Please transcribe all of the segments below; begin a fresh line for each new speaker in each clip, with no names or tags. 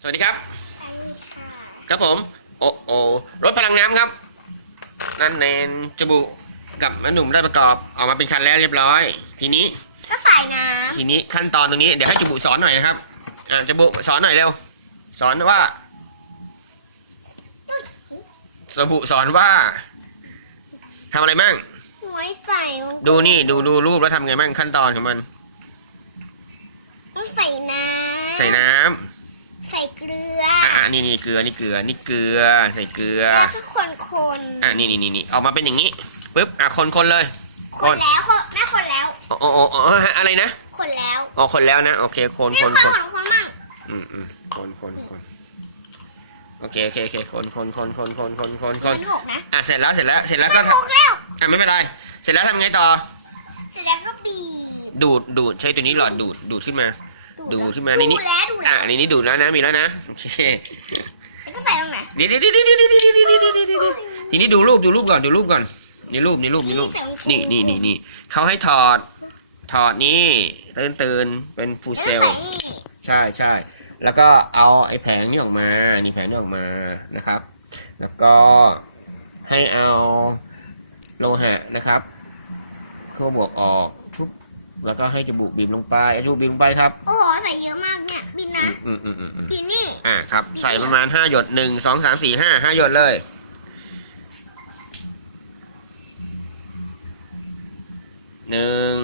สวัสดีครับ ครับผม โอ้โอรถพลังน้ำครับ นั่นแนนจบุกับแม่หนุ่มได้ประกอบออกมาเป็นคันแล้วเรียบร้อย ทีนี้
ก็ใส่น้
ทีนี้ขั้นตอนตรงนี้เดี๋ยวให้จบุสอนหน่อยนะครับ อ่าจบุสอนหน่อยเร็ว สอนว่าสบุสอนว่าทำอะไรมั่งำ
ไว้ใส่
ดูนี่ดูดูรูปแล้วทำไงมั่งขั้นตอนของมัน
ต้องใส่น้ำ
ใส่น้ำ
ใส่เกลือ
อะอะนี่นี่เกลือนี่เกลือนี่เกลือใส่เกลือ
แล้วก็คนคน
อะนี่นี่นี่นี่ออกมาเป็นอย่างนี้ปุ๊บอะคนคนเลย
คนแล้วคนแม่คนแล้ว
อ๋ออ๋ออ๋ออะไรนะ
คนแล้ว
อ๋อคนแล้วนะโอเคคน
นี่
คน
ข้า
คน
ของคนมั่ง
อืมอืมคนคนคนโอเคโอเคโอเคคนคนคนคนคนคนคนค
มันนหกนะ
อะเสร็จแล้วเสร็จแล้วเสร็จแล้ว
มั
ก็
นหกแล้ว
อะไม่เป็นไรเสร็จแล้วทำไงต่อ
เสร็จแล้วก็บีบ
ดูดดูดใช้ตัวนี้หลอดดูดดูดขึ้นมา ดูดขึ้นมา
ดู
นี่นี่
แล้วดู
อะ
แล้ว
อันนี้นี่ดูดแล้วนะมีแล้วนะโอเค
แล้วก็ใส่ตรงไหน
เดี๋ยวเดี๋ยวเดี๋ยวเดี๋ยวเดี๋ยวเดี๋ยวเดี๋ยวเดี๋ยวเดี๋ยวเดี๋ยวทีนี้ดูรูปดูรูปก่อนดูรูปก่อนนี่รูปนี่รูปนี่รูปนี่นี่นี่นี่เขาให้ถอดถอดนี่ตื่นตื่นเป็นฟูลเซล
แล้ว
ล์
ใส่อีก
ใช่ใช่แล้วก็เอาไอ้แผงนี่ออกมานี่แผงนี่ออกมานะครับ แล้วก็ให้เอาโลหะนะครับขั้วบวกออกทุบ แล้วก็ให้จบุกบีบลงไปไอ้จบุกบีบลงไปครับ
โอ้โหใส่เยอะมากเนี่ยบินนะ
อืมอืมอืมอืม
บินนี่
อ่าครับ ใส่ประมาณห้าหยดหนึ่งสองสามสี่ห้าห้าหยดเลย หนึ่ง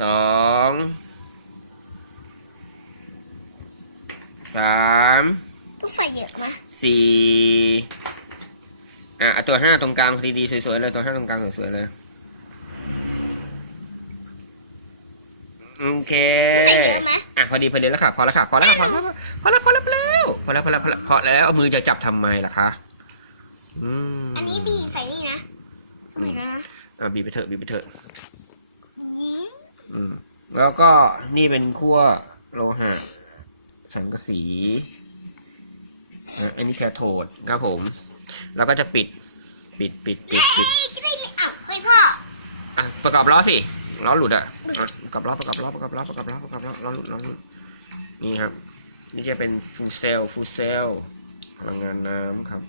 สอง สาม
ต้องใส่เยอะนะ
สี่อะเอาตัวห้าตรงกลางดีๆสวยๆเลย ตัวห้าตรงกลางสวยๆเลย โอเค
อะ
พอดีพอดีแล้วค่ะพอแล้วค่ะพอแล้วค่ะพอแล้วพอแล้วพอแล้วพอแล้วพอแล้วพอแล้วพอแล้วเอามือจะจับทำไมล่ะคะอั
นนี้บีใส่นี่นะทำไมนะ
อะบีไปเถอะบีไปเถอะ
อืม
แล้วก็นี่เป็นขั้วโลหะสังกะสีอันนี้แคโทดครับผม แล้วก็จะปิด ปิดปิดปิดปิด
อะเฮ้ยพ่อ
อะประกอบล้อสิ ล้อหลุดอะประกับล้อประกับล้อประกอบล้อประกอบล้อประกอบล้อล้อหลุดล้อหลุดนี่ครับ นี่จะเป็นฟูเซลฟูเซลพลังงานน้ำครับ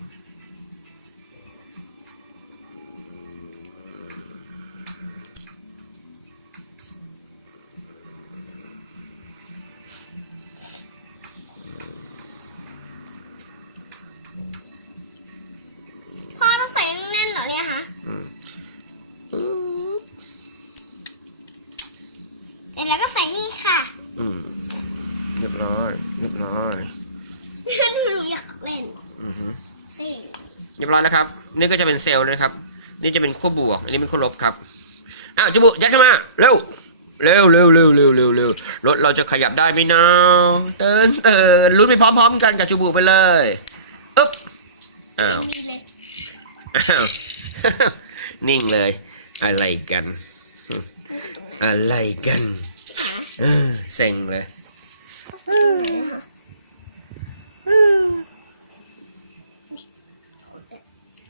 บร้อย
หนูอยากเล่น
อือฮึ
เฮ้ย
เรียบร้อยแล้วครับ นี่ก็จะเป็นเซลล์นะครับ นี่จะเป็นขั้วบวก อันนี้เป็นขั้วลบครับอ้าวจุบุยัดเข้ามาเร็วเร็วเร็วเร็วเร็วเร็วเร็วรถเราจะขยับได้ไหมนะเตือนเตือนลุ้นไปพร้อม ๆ กันกับจุบุไปเลยอึ๊บอ้าว
มีเลย
อ้าวนิ่งเลย อะไรกัน อะไรกันเออเซ็งเลย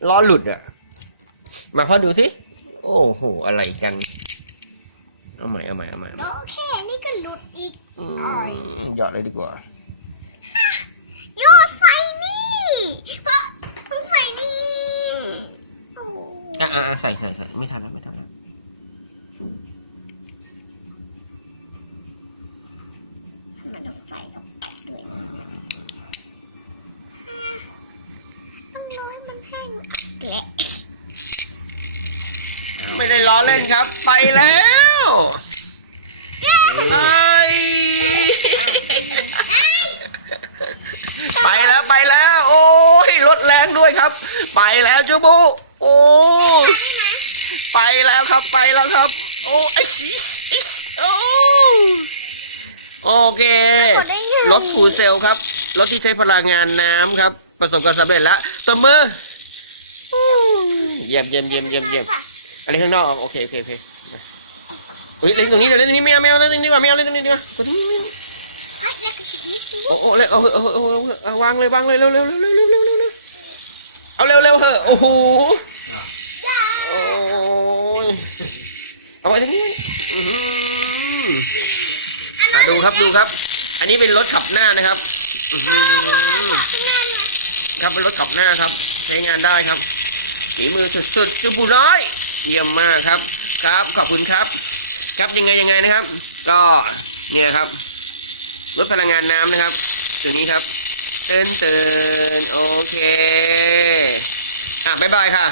ล้อหลุดอะ มาพ่อดูสิ โอ้โห อะไรกัน เอาใหม่เอาใหม่เอาใหม่เอาใหม่
โอเค นี่ก็หลุดอีก
อืมหยอดเลยดีกว่า
โยนใส่นี่พ่อต้องใส่นี่โอ้โห
อะอะอะใส่ใส่ใส่ไม่ทันแล้วไม่ทันแล้ว
มัน แหละ
ไม่ได้ล้อเล่นครับ ไปแล้วไปไปแล้วไปแล้ว โอ้ยรถแรงด้วยครับ ไปแล้วจูบูโอ้ไปแล้วครับไปแล้วครับ โอ้ไอ้สิอิ๊สโอ้โอเค
กดได้ยัง
รถฟูลเซลครับรถที่ใช้พลังงานน้ำครับ ประสบความสำเร็จแล้วตบมืออู้ เยี่ยมเยี่ยมเยี่ยมเยี่ยมเยี่ยมอะไรข้างนอกโอเคโอเคโอเคเฮ้ยเล่นตรงนี้เล่นตรงนี้ไม่เอาไม่เอาเล่นตรงนี้ดีว่าไม่เอาเล่นตรงนี้ดีกว่าตรงนี้ไม่โอ้โหเลยเอาเอาเอาเอาวางเลยวางเลยเร็วเร็วเร็วเร็วเร็วเร็วเอาเร็วเร็วเฮ้ยโอ้โหโอ้ยเอาไว้ตรงดูครับดูครับ อันนี้เป็นรถขับหน้านะครับครับเป็นรถขับหน้าครับ ใช้งานได้ครับ ฝีมือสุดๆจูบุน้อยเยี่ยมมากครับ ครับขอบคุณครับ ครับยังไงยังไงนะครับ ก็เนี่ยครับลดพลังงานน้ำนะครับตัวนี้ครับเตือนเตือนโอเคอะบ๊ายบายค่ะ